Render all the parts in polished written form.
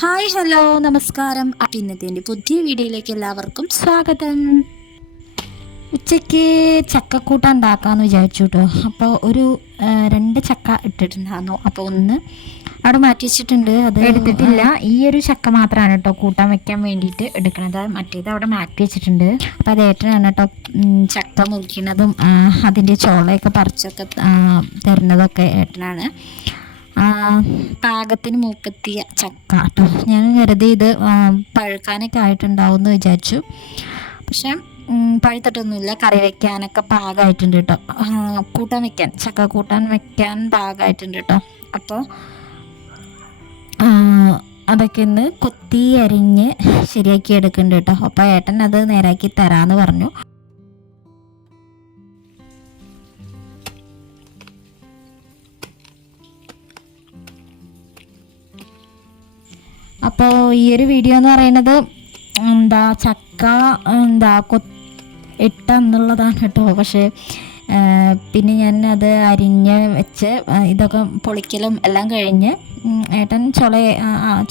Hi hello നമസ്കാരം. ഇന്നത്തെ എൻ്റെ പുതിയ വീഡിയോയിലേക്ക് എല്ലാവർക്കും സ്വാഗതം. ഉച്ചയ്ക്ക് ചക്കക്കൂട്ട ഉണ്ടാക്കാമെന്ന് വിചാരിച്ചു കേട്ടോ. അപ്പോൾ ഒരു 2 ചക്ക ഇട്ടിട്ടുണ്ടായിരുന്നു. അപ്പോൾ ഒന്ന് അവിടെ മാറ്റി വെച്ചിട്ടുണ്ട്, അത് എടുത്തിട്ടില്ല. ഈ ഒരു ചക്ക മാത്രമാണ് കേട്ടോ കൂട്ടാൻ വെക്കാൻ വേണ്ടിയിട്ട് എടുക്കണത്. മറ്റേത് അവിടെ മാറ്റി വെച്ചിട്ടുണ്ട്. അപ്പോൾ അത് ഏട്ടനാണ് കേട്ടോ ചക്ക മുറിക്കുന്നതും അതിൻ്റെ ചോളയൊക്കെ പറിച്ചൊക്കെ തരുന്നതൊക്കെ ഏട്ടനാണ്. പാകത്തിന് മൂപ്പെത്തിയ ചക്ക കേട്ടോ. ഞാൻ വെറുതെ ഇത് പഴുക്കാനൊക്കെ ആയിട്ടുണ്ടാവും എന്ന് വിചാരിച്ചു. പക്ഷെ പഴുത്തിട്ടൊന്നുമില്ല. കറി വയ്ക്കാനൊക്കെ പാകമായിട്ടുണ്ട് കേട്ടോ. കൂട്ടാൻ വയ്ക്കാൻ ചക്ക കൂട്ടാൻ വയ്ക്കാൻ പാകമായിട്ടുണ്ട് കേട്ടോ. അപ്പോൾ അതൊക്കെ ഒന്ന് കൊത്തി അരിഞ്ഞ് ശരിയാക്കി എടുക്കുന്നുണ്ട് കേട്ടോ. അപ്പോൾ ഏട്ടൻ അത് നേരാക്കി തരാമെന്ന് പറഞ്ഞു. അപ്പോൾ ഈ ഒരു വീഡിയോ എന്ന് പറയുന്നത് ചക്ക ഇട്ടെന്നുള്ളതാണ് കേട്ടോ. പക്ഷേ പിന്നെ ഞാൻ അത് അരിഞ്ഞ് വെച്ച് ഇതൊക്കെ പൊളിക്കലും എല്ലാം കഴിഞ്ഞ് ഏട്ടൻ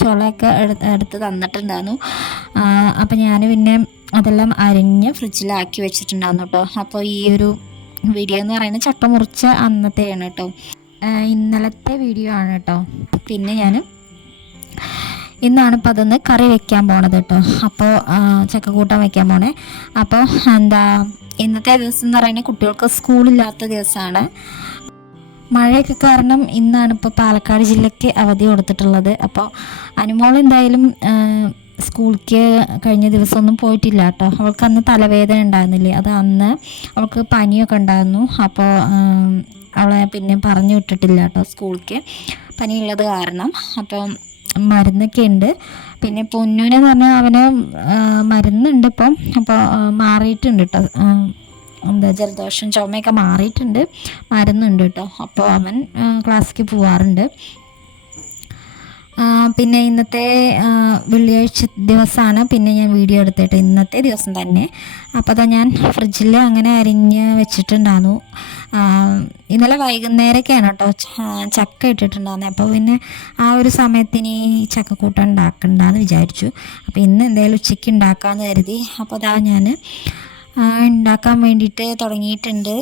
ചുളയൊക്കെ എടുത്ത് തന്നിട്ടുണ്ടായിരുന്നു. അപ്പോൾ ഞാൻ പിന്നെ അതെല്ലാം അരിഞ്ഞ് ഫ്രിഡ്ജിലാക്കി വെച്ചിട്ടുണ്ടായിരുന്നു കേട്ടോ. അപ്പോൾ ഈ ഒരു വീഡിയോ എന്ന് പറയുന്നത് ചക്ക മുറിച്ച അന്നത്തെയാണ് കേട്ടോ. ഇന്നലത്തെ വീഡിയോ ആണ് കേട്ടോ. പിന്നെ ഞാൻ ഇന്നാണ് ഇപ്പോൾ അതൊന്ന് കറി വെക്കാൻ പോണത് കേട്ടോ. അപ്പോൾ ചക്കക്കൂട്ടാൻ വെക്കാൻ പോണേ. അപ്പോൾ ഇന്നത്തെ ദിവസം എന്ന് പറയുന്നത് കുട്ടികൾക്ക് സ്കൂളില്ലാത്ത ദിവസമാണ്. മഴയൊക്കെ കാരണം ഇന്നാണ് ഇപ്പോൾ പാലക്കാട് ജില്ലയ്ക്ക് അവധി കൊടുത്തിട്ടുള്ളത്. അപ്പോൾ അനുമോൾ എന്തായാലും സ്കൂളിലേക്ക് കഴിഞ്ഞ ദിവസമൊന്നും പോയിട്ടില്ല കേട്ടോ. അവൾക്ക് അന്ന് തലവേദന ഉണ്ടായിരുന്നില്ലേ, അത് അന്ന് അവൾക്ക് പനിയൊക്കെ ഉണ്ടായിരുന്നു. അപ്പോൾ അവളെ പിന്നെ പറഞ്ഞു വിട്ടിട്ടില്ല കേട്ടോ സ്കൂളിലേക്ക്, പനിയുള്ളത് കാരണം. അപ്പം മരുന്നൊക്കെ ഉണ്ട്. പിന്നെ പൊന്നൂനെന്ന് പറഞ്ഞാൽ അവന് മരുന്നുണ്ട് ഇപ്പം. അപ്പോൾ മാറിയിട്ടുണ്ട് കേട്ടോ. ജലദോഷം ചുമയൊക്കെ മാറിയിട്ടുണ്ട്, മരുന്നുണ്ട് കേട്ടോ. അപ്പോൾ അവൻ ക്ലാസ്സിലേക്ക് പോവാറുണ്ട്. പിന്നെ ഇന്നത്തെ വെള്ളിയാഴ്ച ദിവസമാണ് പിന്നെ ഞാൻ വീഡിയോ എടുത്തിട്ട് ഇന്നത്തെ ദിവസം തന്നെ. അപ്പോൾ അതാ ഞാൻ ഫ്രിഡ്ജിൽ അങ്ങനെ അരിഞ്ഞ് വെച്ചിട്ടുണ്ടായിരുന്നു. ഇന്നലെ വൈകുന്നേരമൊക്കെയാണ് കേട്ടോ ചക്ക ഇട്ടിട്ടുണ്ടായിരുന്നത്. അപ്പോൾ പിന്നെ ആ ഒരു സമയത്തിന് ചക്കക്കൂട്ടം ഉണ്ടാക്കണ്ടെന്ന് വിചാരിച്ചു. അപ്പോൾ ഇന്ന് എന്തായാലും ഉച്ചയ്ക്ക് ഉണ്ടാക്കാമെന്ന് കരുതി. അപ്പോൾ അതാ ഞാൻ ഉണ്ടാക്കാൻ വേണ്ടിയിട്ട് തുടങ്ങിയിട്ടുണ്ട്.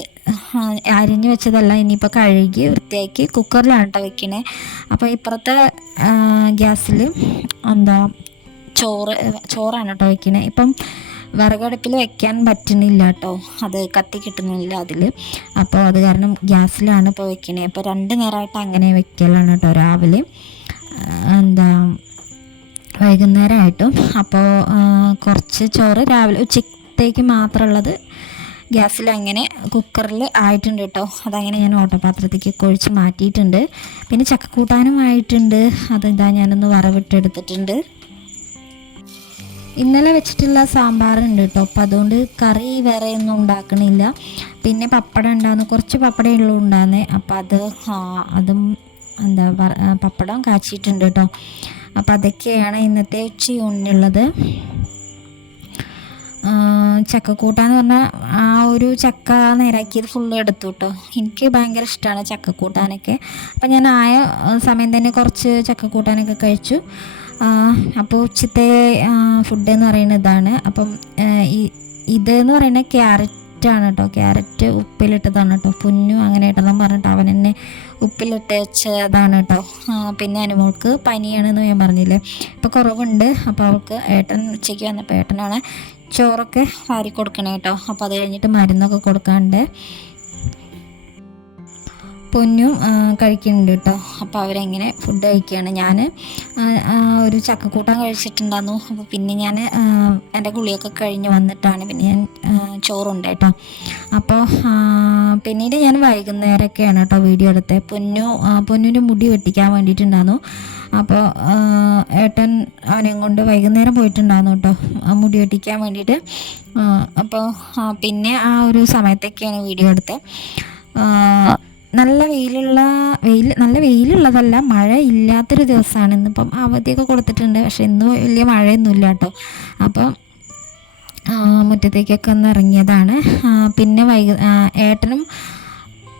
അരിഞ്ഞ് വെച്ചതല്ല, ഇനിയിപ്പോൾ കഴുകി വൃത്തിയാക്കി കുക്കറിലാണ് കേട്ടോ വെക്കണേ. അപ്പോൾ ഇപ്പുറത്തെ ഗ്യാസിൽ ചോറാണ് കേട്ടോ വെക്കണേ. ഇപ്പം വിറകടുപ്പിൽ വെക്കാൻ പറ്റുന്നില്ല കേട്ടോ, അത് കത്തി കിട്ടുന്നില്ല അതിൽ. അപ്പോൾ അത് കാരണം ഗ്യാസിലാണ് ഇപ്പോൾ വെക്കണേ. അപ്പോൾ 2 നേരമായിട്ട് അങ്ങനെ വെക്കലാണ് കേട്ടോ, രാവിലെ വൈകുന്നേരമായിട്ടും. അപ്പോൾ കുറച്ച് ചോറ് രാവിലെ ഉച്ചത്തേക്ക് മാത്രമുള്ളത് ഗ്യാസിൽ അങ്ങനെ കുക്കറിൽ ആയിട്ടുണ്ട് കേട്ടോ. അതങ്ങനെ ഞാൻ ഓട്ടപാത്രത്തേക്ക് ഒഴിച്ച് മാറ്റിയിട്ടുണ്ട്. പിന്നെ ചക്കക്കൂട്ടാനും ആയിട്ടുണ്ട്. അതെന്താ ഞാനൊന്ന് വറവിട്ടെടുത്തിട്ടുണ്ട്. ഇന്നലെ വെച്ചിട്ടുള്ള സാമ്പാറുണ്ട് കേട്ടോ. അപ്പോൾ അതുകൊണ്ട് കറി വേറെ ഒന്നും ഉണ്ടാക്കണില്ല. പിന്നെ പപ്പടം ഉണ്ടാകുന്നു, കുറച്ച് പപ്പടം ഉള്ളൂ ഉണ്ടാകുന്നത്. അപ്പോൾ അതും പപ്പടം കാച്ചിയിട്ടുണ്ട് കേട്ടോ. അപ്പോൾ അതൊക്കെയാണ് ഇന്നത്തെ ഉച്ചയൂണിനുള്ളത്. ചക്കക്കൂട്ടാന്ന് പറഞ്ഞാൽ ആ ഒരു ചക്ക നേരാക്കിയത് ഫുള്ള് എടുത്തു കേട്ടോ. എനിക്ക് ഭയങ്കര ഇഷ്ടമാണ് ചക്കക്കൂട്ടാനൊക്കെ. അപ്പം ഞാൻ ആയ സമയം തന്നെ കുറച്ച് ചക്കക്കൂട്ടാനൊക്കെ കഴിച്ചു. അപ്പോൾ ഉച്ചത്തെ ഫുഡ് എന്ന് പറയുന്നത് ഇതാണ്. അപ്പം ഇതെന്ന് പറയുന്നത് ക്യാരറ്റാണ് കേട്ടോ. ക്യാരറ്റ് ഉപ്പിലിട്ടതാണ് കേട്ടോ. പുന്നു അങ്ങനെ ഇട്ടെല്ലാം പറഞ്ഞിട്ട് അവൻ എന്നെ ഉപ്പിലിട്ട് വെച്ചതാണ് കേട്ടോ. പിന്നെ അനുമോൾക്ക് പനിയാണെന്ന് ഞാൻ പറഞ്ഞില്ലേ, ഇപ്പോൾ കുറവുണ്ട്. അപ്പോൾ അവൾക്ക് ഏട്ടൻ ഉച്ചയ്ക്ക് വന്നപ്പോൾ ഏട്ടനാണ് ചോറൊക്കെ വാരി കൊടുക്കണേ കേട്ടോ. അപ്പോൾ അത് കഴിഞ്ഞിട്ട് മരുന്നൊക്കെ കൊടുക്കാണ്ട് പൊന്നും കഴിക്കുന്നുണ്ട് കേട്ടോ. അപ്പോൾ അവരെങ്ങനെ ഫുഡ് കഴിക്കുകയാണ്. ഞാൻ ഒരു ചക്കക്കൂട്ടാൻ കഴിച്ചിട്ടുണ്ടായിരുന്നു. അപ്പോൾ പിന്നെ ഞാൻ എൻ്റെ ഗുളിയൊക്കെ കഴിഞ്ഞ് വന്നിട്ടാണ് പിന്നെ ഞാൻ ചോറുണ്ട് കേട്ടോ. അപ്പോൾ പിന്നീട് ഞാൻ വൈകുന്നേരമൊക്കെയാണ് കേട്ടോ വീഡിയോ എടുത്തത്. പൊന്നിൻ്റെ മുടി വെട്ടിക്കാൻ വേണ്ടിയിട്ടുണ്ടായിരുന്നു. അപ്പോൾ ഏട്ടൻ അവനെയും കൊണ്ട് വൈകുന്നേരം പോയിട്ടുണ്ടായിരുന്നു കേട്ടോ മുടി വെട്ടിക്കാൻ വേണ്ടിയിട്ട്. അപ്പോൾ പിന്നെ ആ ഒരു സമയത്തൊക്കെയാണ് വീഡിയോ എടുത്തത്. നല്ല വെയിലുള്ളതല്ല, മഴ ഇല്ലാത്തൊരു ദിവസമാണ്. ഇന്നിപ്പം അവധിയൊക്കെ കൊടുത്തിട്ടുണ്ട്. പക്ഷെ ഇന്ന് വലിയ മഴയൊന്നുമില്ല കേട്ടോ. അപ്പം മുറ്റത്തേക്കൊക്കെ ഒന്ന് ഇറങ്ങിയതാണ്. പിന്നെ ഏട്ടനും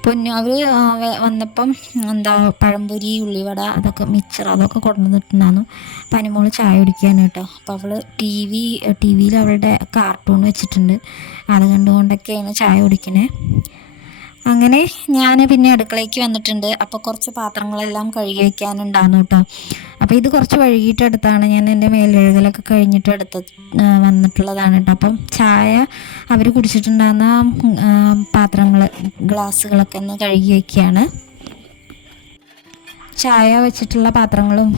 പൊന്നു അവർ വന്നപ്പം എന്താ പഴംപൊരി, ഉള്ളിവട, അതൊക്കെ മിച്ചർ അതൊക്കെ കൊണ്ടുവന്നിട്ടുണ്ടായിരുന്നു. അപ്പം അനുമോൾ ചായ കുടിക്കാൻ കേട്ടോ. അപ്പോൾ അവൾ ടി വിയിൽ അവളുടെ കാർട്ടൂൺ വെച്ചിട്ടുണ്ട്, അത് കണ്ടുകൊണ്ടൊക്കെയാണ് ചായ കുടിക്കണേ. അങ്ങനെ ഞാൻ പിന്നെ അടുക്കളയ്ക്ക് വന്നിട്ടുണ്ട്. അപ്പോൾ കുറച്ച് പാത്രങ്ങളെല്ലാം കഴുകി വയ്ക്കാനുണ്ടായിരുന്നു കേട്ടോ. അപ്പോൾ ഇത് കുറച്ച് വൈകിട്ടെടുത്താണ്, ഞാൻ എൻ്റെ മേലെഴുകലൊക്കെ കഴിഞ്ഞിട്ട് വന്നിട്ടുള്ളതാണ് കേട്ടോ. അപ്പം ചായ അവർ കുടിച്ചിട്ടുണ്ടാകുന്ന പാത്രങ്ങൾ, ഗ്ലാസ്സുകളൊക്കെ ഒന്ന് കഴുകി വയ്ക്കുകയാണ്. ചായ വെച്ചിട്ടുള്ള പാത്രങ്ങളും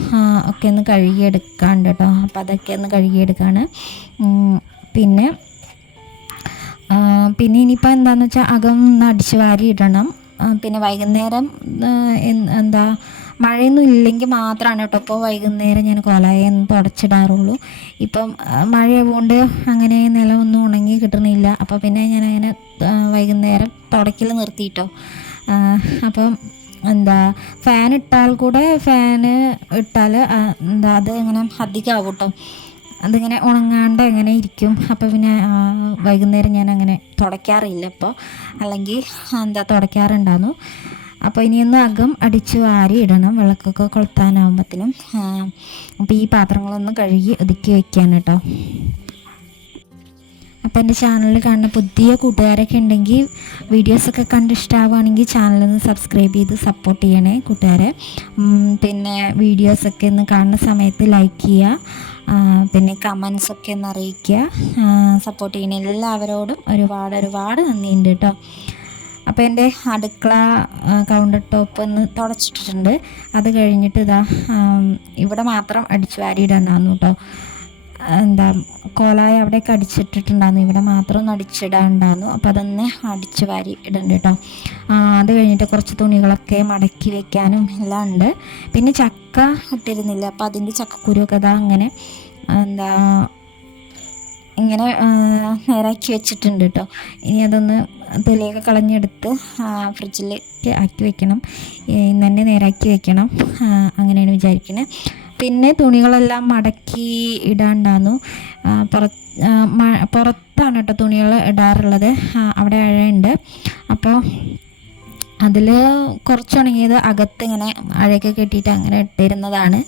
ഒക്കെ ഒന്ന് കഴുകിയെടുക്കാണ്ട് കേട്ടോ. അപ്പോൾ അതൊക്കെ ഒന്ന് കഴുകിയെടുക്കുകയാണ്. പിന്നെ ഇനിയിപ്പോൾ എന്താണെന്ന് വെച്ചാൽ അകം ഒന്ന് അടിച്ച് വാരി ഇടണം. പിന്നെ വൈകുന്നേരം എന്താ മഴയൊന്നും ഇല്ലെങ്കിൽ മാത്രമാണ് കേട്ടോ ഇപ്പോൾ വൈകുന്നേരം ഞാൻ കോലായൊന്നും തുടച്ചിടാറുള്ളൂ. ഇപ്പം മഴയായതുകൊണ്ട് അങ്ങനെ നിലമൊന്നും ഉണങ്ങി കിട്ടണില്ല. അപ്പോൾ പിന്നെ ഞാനങ്ങനെ വൈകുന്നേരം തുടയ്ക്കൽ നിർത്തിയിട്ടോ. അപ്പം എന്താ ഫാൻ ഇട്ടാൽ എന്താ അത് ഇങ്ങനെ അധികമാവും കേട്ടോ, അതിങ്ങനെ ഉണങ്ങാണ്ട് എങ്ങനെ ഇരിക്കും. അപ്പോൾ പിന്നെ വൈകുന്നേരം ഞാൻ അങ്ങനെ തുടയ്ക്കാറില്ല ഇപ്പോൾ, അല്ലെങ്കിൽ എന്താ തുടയ്ക്കാറുണ്ടായിരുന്നു. അപ്പോൾ ഇനിയൊന്ന് അകം അടിച്ച് വാരി ഇടണം വിളക്കൊക്കെ കൊളുത്താനാകുമ്പോഴത്തേനും. അപ്പോൾ ഈ പാത്രങ്ങളൊന്ന് കഴുകി ഒതുക്കി വയ്ക്കാൻ കേട്ടോ. അപ്പോൾ എൻ്റെ ചാനലിൽ കാണുന്ന പുതിയ കൂട്ടുകാരൊക്കെ ഉണ്ടെങ്കിൽ വീഡിയോസൊക്കെ കണ്ട് ഇഷ്ടമാവുകയാണെങ്കിൽ ചാനലൊന്ന് സബ്സ്ക്രൈബ് ചെയ്ത് സപ്പോർട്ട് ചെയ്യണേ കൂട്ടുകാരെ. പിന്നെ വീഡിയോസൊക്കെ ഒന്ന് കാണുന്ന സമയത്ത് ലൈക്ക് ചെയ്യുക, പിന്നെ കമൻസൊക്കെ ഒന്ന് അറിയിക്കുക. സപ്പോർട്ട് ചെയ്യുന്ന എല്ലാവരോടും ഒരുപാട് നന്ദിയുണ്ട് കേട്ടോ. അപ്പോൾ എൻ്റെ അടുക്കള കൗണ്ടർ ടോപ്പ് ഒന്ന് തുടച്ചിട്ടിട്ടുണ്ട്. അത് കഴിഞ്ഞിട്ട് ഇവിടെ മാത്രം അടിച്ചു വാരിയിടണ്ടായിരുന്നു കേട്ടോ. എന്താ കോലായ അവിടെയൊക്കെ അടിച്ചിട്ടിട്ടുണ്ടായിരുന്നു, ഇവിടെ മാത്രം ഒന്ന് അടിച്ചിടാനുണ്ടായിരുന്നു. അപ്പോൾ അതൊന്ന് അടിച്ച് വാരി ഇടണ്ട കേട്ടോ. അത് കഴിഞ്ഞിട്ട് കുറച്ച് തുണികളൊക്കെ മടക്കി വെക്കാനും എല്ലാം ഉണ്ട്. പിന്നെ ചക്ക ഇട്ടിരുന്നില്ല, അപ്പോൾ അതിൻ്റെ ചക്കക്കുരുവൊക്കെ അങ്ങനെ എന്താ ഇങ്ങനെ നേരാക്കി വെച്ചിട്ടുണ്ട് കേട്ടോ. ഇനി അതൊന്ന് തൊലിയൊക്കെ കളഞ്ഞെടുത്ത് ഫ്രിഡ്ജിലേക്ക് ആക്കി വെക്കണം, ഇന്ന് തന്നെ നേരാക്കി വെക്കണം, അങ്ങനെയാണ് വിചാരിക്കുന്നത്. പിന്നെ തുണികളെല്ലാം മടക്കി ഇടാണ്ടായിരുന്നു. പുറത്താണ് കേട്ടോ തുണികൾ ഇടാറുള്ളത്, അവിടെ അഴയുണ്ട്. അപ്പോൾ അതിൽ കുറച്ചുണങ്ങിയത് അകത്ത് ഇങ്ങനെ അഴയൊക്കെ കെട്ടിയിട്ട് അങ്ങനെ ഇട്ടിരുന്നതാണ്.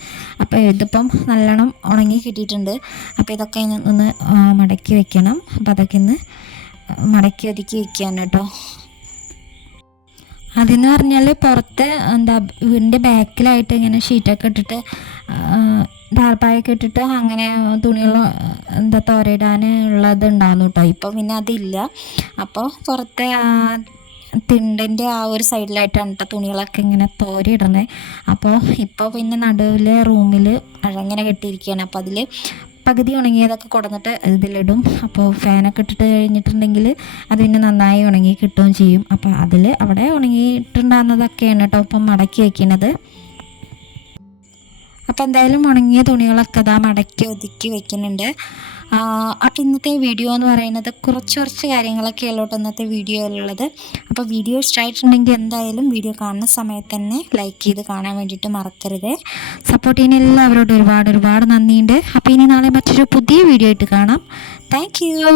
അപ്പോൾ ഇതിപ്പം നല്ലോണം ഉണങ്ങി കിട്ടിയിട്ടുണ്ട്. അപ്പോൾ ഇതൊക്കെ ഒന്ന് മടക്കി വെക്കണം. അപ്പോൾ അതൊക്കെ ഒന്ന് മടക്കി ഒതുക്കി വെക്കാൻ കേട്ടോ. അതെന്ന് പറഞ്ഞാൽ പുറത്ത് എന്താ വീടിൻ്റെ ബാക്കിലായിട്ട് ഇങ്ങനെ ഷീറ്റൊക്കെ ഇട്ടിട്ട് ടാർപ്പായൊക്കെ ഇട്ടിട്ട് അങ്ങനെ തുണികൾ എന്താ തോരയിടാനുള്ളത് ഉണ്ടായിരുന്നു കേട്ടോ. ഇപ്പോൾ പിന്നെ അതില്ല. അപ്പോൾ പുറത്തെ തിണ്ടിൻ്റെ ആ ഒരു സൈഡിലായിട്ടാണ് കേട്ടോ തുണികളൊക്കെ ഇങ്ങനെ തോരയിടണേ. അപ്പോൾ ഇപ്പോൾ പിന്നെ നടുവിലെ റൂമിൽ അഴങ്ങനെ കെട്ടിയിരിക്കുകയാണ്. അപ്പോൾ അതിൽ പകുതി ഉണങ്ങിയതൊക്കെ കൊടുന്നിട്ട് ഇതിലിടും. അപ്പോൾ ഫാനൊക്കെ ഇട്ടിട്ട് കഴിഞ്ഞിട്ടുണ്ടെങ്കിൽ അത് പിന്നെ നന്നായി ഉണങ്ങി കിട്ടുകയും ചെയ്യും. അപ്പോൾ അവിടെ ഉണങ്ങിയിട്ടുണ്ടാകുന്നതൊക്കെയാണ് കേട്ടോ ഇപ്പം മടക്കി വയ്ക്കുന്നത്. അപ്പോൾ എന്തായാലും ഉണങ്ങിയ തുണികളൊക്കെ മടക്കി ഒതുക്കി വെക്കുന്നുണ്ട്. അപ്പോൾ ഇന്നത്തെ വീഡിയോ എന്ന് പറയുന്നത് കുറച്ച് കാര്യങ്ങളൊക്കെ ഉള്ളൂ ഇന്നത്തെ വീഡിയോയിലുള്ളത്. അപ്പോൾ വീഡിയോ ഇഷ്ടമായിട്ടുണ്ടെങ്കിൽ എന്തായാലും വീഡിയോ കാണുന്ന സമയത്ത് തന്നെ ലൈക്ക് ചെയ്ത് കാണാൻ വേണ്ടിയിട്ട് മറക്കരുത്. സപ്പോർട്ട് ചെയ്യുന്ന എല്ലാവരോടും ഒരുപാട് നന്ദിയുണ്ട്. അപ്പോൾ ഇനി നാളെ മറ്റൊരു പുതിയ വീഡിയോ ആയിട്ട് കാണാം. Thank you.